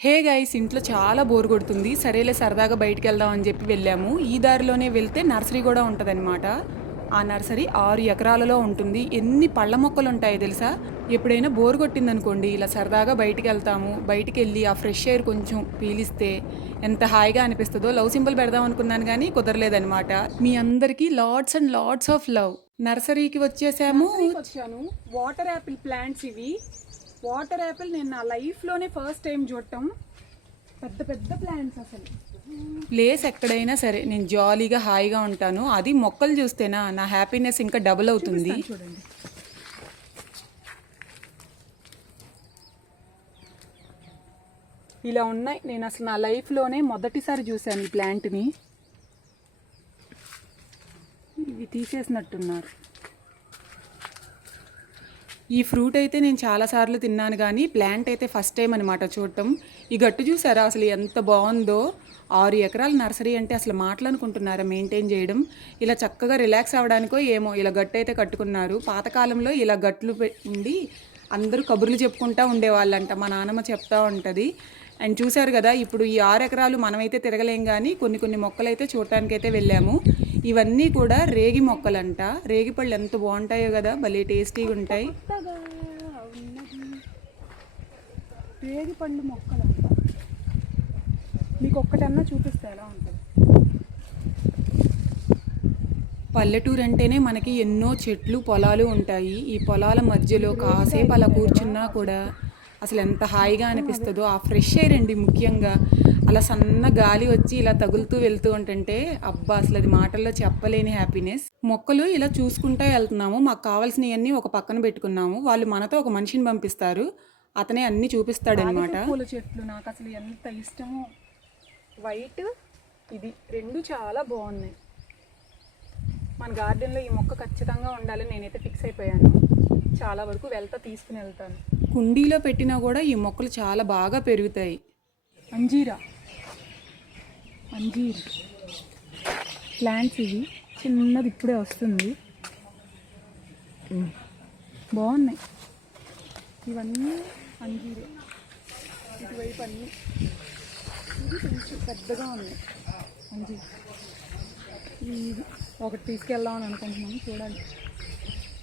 Hey guys ఇంట్లో చాలా bore కొడుతుంది. సరేలే సరదాగా బయటికి వెళ్దాం అని చెప్పి వెళ్ళాము. ఈ దారిలోనే వెళ్తే నర్సరీ కూడా ఉంటుందన్నమాట. ఆ నర్సరీ ఆరు ఎకరాలలో ఉంటుంది. ఎన్ని పళ్ళ మొక్కలు ఉంటాయో తెలుసా? ఎప్పుడైనా బోర్ కొట్టిందనుకోండి ఇలా సరదాగా బయటికి వెళ్తాము. బయటికి వెళ్ళి ఆ ఫ్రెష్ ఎయిర్ కొంచెం పీలిస్తే ఎంత హాయిగా అనిపిస్తుందో లవ్ సింబల్ పెడదాం అనుకున్నాను కానీ కుదరలేదనమాట మీ అందరికీ lots and lots of love. నర్సరీకి వచ్చేసాము. వచ్చాను. వాటర్ యాపిల్ ప్లాంట్స్ ఇవి. వాటర్ యాపిల్ నేను నా లైఫ్లోనే ఫస్ట్ టైం చూడటం. పెద్ద పెద్ద ప్లాంట్స్ అసలు. ప్లేస్ ఎక్కడైనా సరే నేను జాలీగా హాయిగా ఉంటాను. అది మొక్కలు చూస్తేనా నా హ్యాపీనెస్ ఇంకా డబుల్ అవుతుంది. చూడండి. ఇలా ఉన్నాయి. నేను అసలు నా లైఫ్లోనే మొదటిసారి చూశాను ఈ ప్లాంట్ని ఇవి తీసేసినట్టున్నారు. ఈ ఫ్రూట్ అయితే నేను చాలాసార్లు తిన్నాను కానీ ప్లాంట్ అయితే ఫస్ట్ టైం అనమాట చూడటం. ఈ గట్టు చూసారా? అసలు ఎంత బాగుందో. ఆరు ఎకరాల నర్సరీ అంటే అసలు మాటలనుకుంటున్నారా మెయింటైన్ చేయడం. ఇలా చక్కగా రిలాక్స్ అవ్వడానికో ఏమో ఇలా గట్టు అయితే కట్టుకున్నారు. పాతకాలంలో ఇలా గట్లు ఉండి అందరూ కబుర్లు చెప్పుకుంటా ఉండేవాళ్ళంట. మా నాన్నమ్మ చెప్తా ఉంటుంది. అండ్ చూశారు కదా ఇప్పుడు ఈ ఆరు ఎకరాలు మనమైతే తిరగలేం కానీ కొన్ని కొన్ని మొక్కలు అయితే చూడటానికైతే వెళ్ళాము. ఇవన్నీ కూడా రేగి మొక్కలంట. రేగి పళ్ళు ఎంత బాగుంటాయో కదా భలే టేస్టీగా ఉంటాయి పేది పండు మొక్కలు అంట మీకు ఒక్కటన్నా చూపిస్తే ఎలా ఉంటుంది? పల్లెటూరు అంటేనే మనకి ఎన్నో చెట్లు పొలాలు ఉంటాయి. ఈ పొలాల మధ్యలో కాసేపు అలా కూర్చున్నా కూడా అసలు ఎంత హాయిగా అనిపిస్తుందో ఆ ఫ్రెష్ ఎయిర్ అండి ముఖ్యంగా. అలా సన్న గాలి వచ్చి ఇలా తగులుతూ వెళ్తూ ఉంటుంటే అబ్బా అసలు అది మాటల్లో చెప్పలేని హ్యాపీనెస్ మొక్కలు ఇలా చూసుకుంటూ వెళ్తున్నాము. మాకు కావాల్సినవన్నీ ఒక పక్కన పెట్టుకున్నాము. వాళ్ళు మనతో ఒక మనిషిని పంపిస్తారు. అతనే అన్ని చూపిస్తాడనమాట. పూల చెట్లు నాకు అసలు ఎంత ఇష్టమో. వైట్ ఇది రెండు చాలా బాగున్నాయి. మన గార్డెన్లో ఈ మొక్క ఖచ్చితంగా ఉండాలని నేనైతే ఫిక్స్ అయిపోయాను. చాలా వరకు వెళ్తా తీసుకుని వెళ్తాను. కుండీలో పెట్టినా కూడా ఈ మొక్కలు చాలా బాగా పెరుగుతాయి. అంజీరా. అంజీర్. ప్లాంట్స్ ఇవి. చిన్నది ఇప్పుడే వస్తుంది. బాగున్నాయి. ఇవన్నీ అంజీరు. ఇటువైపు అన్ని. ఇది కొంచెం పెద్దగా ఉంది. అంజీరు. ఇది ఒకటి తీసుకెళ్దామని అనుకుంటున్నాను. చూడాలి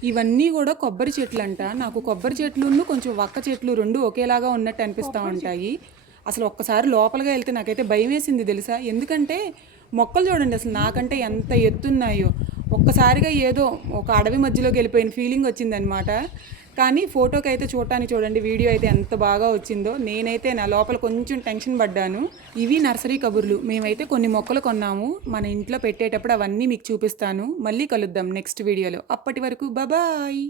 ఇవన్నీ కూడా కొబ్బరి చెట్లు అంట నాకు కొబ్బరి చెట్లు కొంచెం వక్క చెట్లు రెండు ఒకేలాగా ఉన్నట్టు అనిపిస్తూ ఉంటాయి. అసలు ఒక్కసారి లోపలిగా వెళ్తే నాకైతే భయం వేసింది తెలుసా? ఎందుకంటే మొక్కలు చూడండి అసలు నాకంటే ఎంత ఎత్తున్నాయో. ఒక్కసారిగా ఏదో ఒక అడవి మధ్యలోకి వెళ్ళిపోయిన ఫీలింగ్ వచ్చిందనమాట కానీ ఫోటోకి అయితే చూడటానికి చూడండి వీడియో అయితే ఎంత బాగా వచ్చిందో. నేనైతే నా లోపల కొంచెం టెన్షన్ పడ్డాను. ఇవి నర్సరీ కబుర్లు. మేమైతే కొన్ని మొక్కలు కొన్నాము. మన ఇంట్లో పెట్టేటప్పుడు అవన్నీ మీకు చూపిస్తాను. మళ్ళీ కలుద్దాం నెక్స్ట్ వీడియోలో. అప్పటి వరకు బాయ్